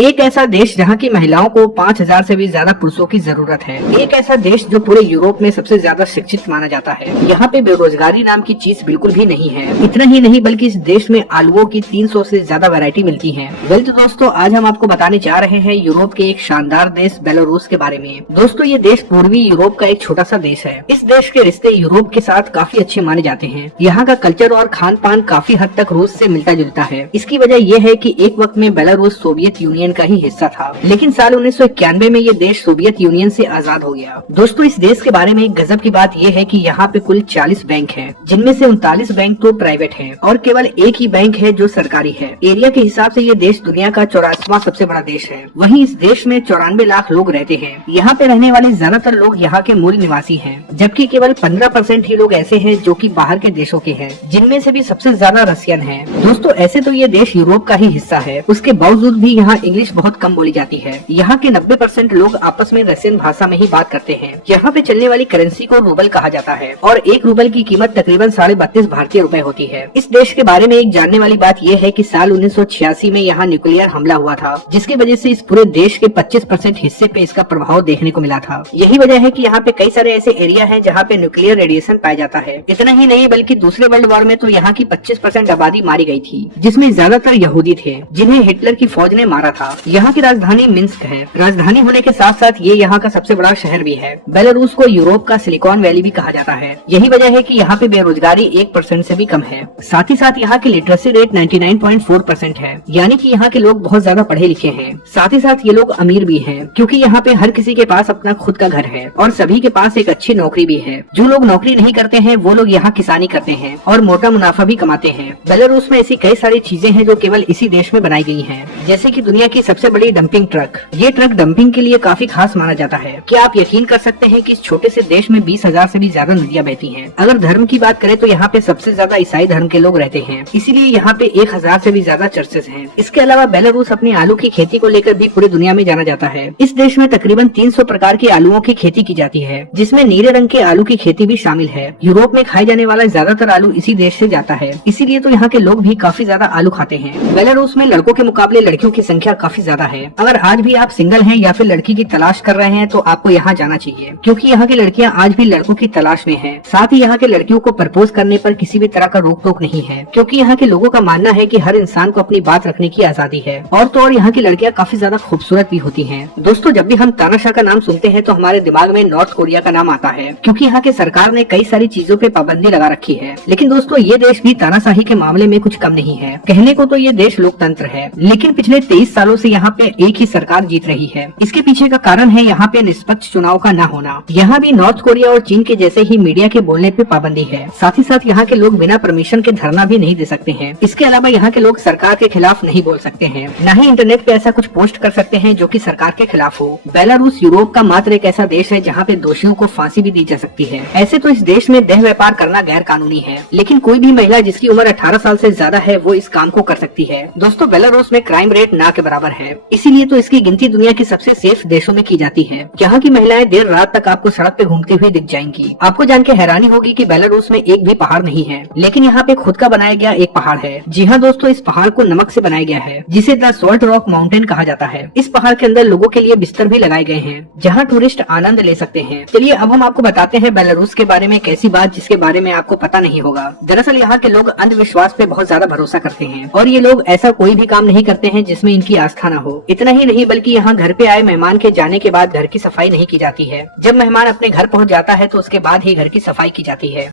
एक ऐसा देश जहां की महिलाओं को 5000 से भी ज्यादा पुरुषों की जरूरत है। एक ऐसा देश जो पूरे यूरोप में सबसे ज्यादा शिक्षित माना जाता है। यहाँ पे बेरोजगारी नाम की चीज बिल्कुल भी नहीं है। इतना ही नहीं बल्कि इस देश में आलुओं की 300 से ज्यादा वैरायटी मिलती है। वेल तो दोस्तों, आज हम आपको बताने जा रहे हैं यूरोप के एक शानदार देश बेलारूस के बारे में। दोस्तों, ये देश पूर्वी यूरोप का एक छोटा सा देश है। इस देश के रिश्ते यूरोप के साथ काफी अच्छे माने जाते हैं। यहाँ का कल्चर और खान पान काफी हद तक रूस से मिलता जुलता है। इसकी वजह यह है कि एक वक्त में बेलारूस सोवियत यूनियन का ही हिस्सा था, लेकिन साल 1991 में ये देश सोवियत यूनियन से आजाद हो गया। दोस्तों, इस देश के बारे में एक गजब की बात यह है कि यहाँ पे कुल 40 बैंक हैं, जिनमें से 39 बैंक तो प्राइवेट हैं और केवल एक ही बैंक है जो सरकारी है। एरिया के हिसाब से ये देश दुनिया का 84वां सबसे बड़ा देश है। वहीं इस देश में 94 लाख लोग रहते हैं। यहाँ पे रहने वाले ज्यादातर लोग यहाँ के मूल निवासी हैं, जबकि केवल 15% ही लोग ऐसे हैं जो कि बाहर के देशों के हैं, जिनमें से भी सबसे ज्यादा रशियन है। दोस्तों, ऐसे तो ये देश यूरोप का ही हिस्सा है, उसके बावजूद भी यहाँ इंग्लिश बहुत कम बोली जाती है। यहाँ के 90% लोग आपस में रशियन भाषा में ही बात करते हैं। यहाँ पे चलने वाली करेंसी को रूबल कहा जाता है और 1 रूबल की कीमत तकरीबन 32.5 भारतीय रुपए होती है। इस देश के बारे में एक जानने वाली बात यह है कि साल 1986 में यहाँ न्यूक्लियर हमला हुआ था, जिसकी वजह से इस पूरे देश के 25% हिस्से पे इसका प्रभाव देखने को मिला था। यही वजह है कि यहाँ पे कई सारे ऐसे एरिया हैं जहाँ पे न्यूक्लियर रेडिएशन पाया जाता है। इतना ही नहीं बल्कि दूसरे वर्ल्ड वॉर में तो यहाँ की 25% आबादी मारी गई थी, जिसमें ज्यादातर यहूदी थे, जिन्हें हिटलर की फौज ने मारा था। यहाँ की राजधानी मिन्स्क है। राजधानी होने के साथ साथ ये यहाँ का सबसे बड़ा शहर भी है। बेलारूस को यूरोप का सिलिकॉन वैली भी कहा जाता है। यही वजह है कि यहाँ पे बेरोजगारी 1% से भी कम है। साथ ही साथ यहाँ की लिटरेसी रेट 99.4% है, यानी कि यहाँ के लोग बहुत ज्यादा पढ़े लिखे हैं। साथ ही साथ ये लोग अमीर भी हैं, क्योंकि यहाँ पे हर किसी के पास अपना खुद का घर है और सभी के पास एक अच्छी नौकरी भी है। जो लोग नौकरी नहीं करते हैं वो लोग यहाँ किसानी करते हैं और मोटा मुनाफा भी कमाते हैं। बेलारूस में ऐसी कई सारी चीजें हैं जो केवल इसी देश में बनाई गई हैं, जैसे कि दुनिया की सबसे बड़ी डंपिंग ट्रक। ये ट्रक डंपिंग के लिए काफी खास माना जाता है। क्या आप यकीन कर सकते हैं कि इस छोटे से देश में 20,000 से भी ज्यादा नदियां बहती हैं। अगर धर्म की बात करें तो यहाँ पे सबसे ज्यादा ईसाई धर्म के लोग रहते हैं, इसीलिए यहाँ पे 1000 से भी ज्यादा चर्चेस हैं। इसके अलावा बेलारूस अपनी आलू की खेती को लेकर भी पूरी दुनिया में जाना जाता है। इस देश में तकरीबन 300 प्रकार के आलूओं की खेती की जाती है, जिसमें नीले रंग के आलू की खेती भी शामिल है। यूरोप में खाए जाने वाला ज्यादातर आलू इसी देश से जाता है, इसीलिए तो यहाँ के लोग भी काफी ज्यादा आलू खाते हैं। बेलारूस में लड़कों के मुकाबले लड़कियों की संख्या काफी ज्यादा है। अगर आज भी आप सिंगल हैं या फिर लड़की की तलाश कर रहे हैं तो आपको यहाँ जाना चाहिए, क्योंकि यहाँ की लड़कियाँ आज भी लड़कों की तलाश में हैं। साथ ही यहाँ के लड़कियों को प्रपोज करने पर किसी भी तरह का रोक टोक नहीं है, क्योंकि यहाँ के लोगों का मानना है कि हर इंसान को अपनी बात रखने की आजादी है। और तो और यहाँ की लड़कियाँ काफी ज्यादा खूबसूरत भी होती हैं। दोस्तों, जब भी हम तानाशाह का नाम सुनते हैं तो हमारे दिमाग में नॉर्थ कोरिया का नाम आता है, क्योंकि यहाँ के सरकार ने कई सारी चीजों पे पाबंदी लगा रखी है। लेकिन दोस्तों, ये देश भी तानाशाही के मामले में कुछ कम नहीं है। कहने को तो ये देश लोकतंत्र है, लेकिन पिछले 23 सालों से यहाँ पे एक ही सरकार जीत रही है। इसके पीछे का कारण है यहाँ पे निष्पक्ष चुनाव का न होना। यहाँ भी नॉर्थ कोरिया और चीन के जैसे ही मीडिया के बोलने पे पाबंदी है। साथ ही साथ यहाँ के लोग बिना परमिशन के धरना भी नहीं दे सकते हैं। इसके अलावा यहाँ के लोग सरकार के खिलाफ नहीं बोल सकते हैं, न ही इंटरनेट पे ऐसा कुछ पोस्ट कर सकते हैं जो कि सरकार के खिलाफ हो। बेलारूस यूरोप का मात्र एक ऐसा देश है जहाँ पे दोषियों को फांसी भी दी जा सकती है। ऐसे तो इस देश में देह व्यापार करना गैर कानूनी है, लेकिन कोई भी महिला जिसकी उम्र 18 साल से ज्यादा है वो इस काम को कर सकती है। दोस्तों, बेलारूस में क्राइम रेट ना के बराबर है, इसीलिए तो इसकी गिनती दुनिया की सबसे सेफ देशों में की जाती है। यहाँ की महिलाएं देर रात तक आपको सड़क पे घूमती हुई दिख जाएंगी। आपको जान के हैरानी होगी कि बेलारूस में एक भी पहाड़ नहीं है, लेकिन यहाँ पे खुद का बनाया गया एक पहाड़ है। जी हाँ दोस्तों, इस पहाड़ को नमक से बनाया गया है, जिसे द सॉल्ट रॉक माउंटेन कहा जाता है। इस पहाड़ के अंदर लोगों के लिए बिस्तर भी लगाए गए हैं, जहाँ टूरिस्ट आनंद ले सकते हैं। चलिए अब हम आपको बताते हैं बेलारूस के बारे में एक ऐसी बात जिसके बारे में आपको पता नहीं होगा। दरअसल यहाँ के लोग अंधविश्वास पे बहुत ज्यादा भरोसा करते हैं और ये लोग ऐसा कोई भी काम नहीं करते हैं जिसमें इनकी आस्था न हो। इतना ही नहीं बल्कि यहाँ घर पे आए मेहमान के जाने के बाद घर की सफाई नहीं की जाती है। जब मेहमान अपने घर पहुँच जाता है तो उसके बाद ही घर की सफाई की जाती है।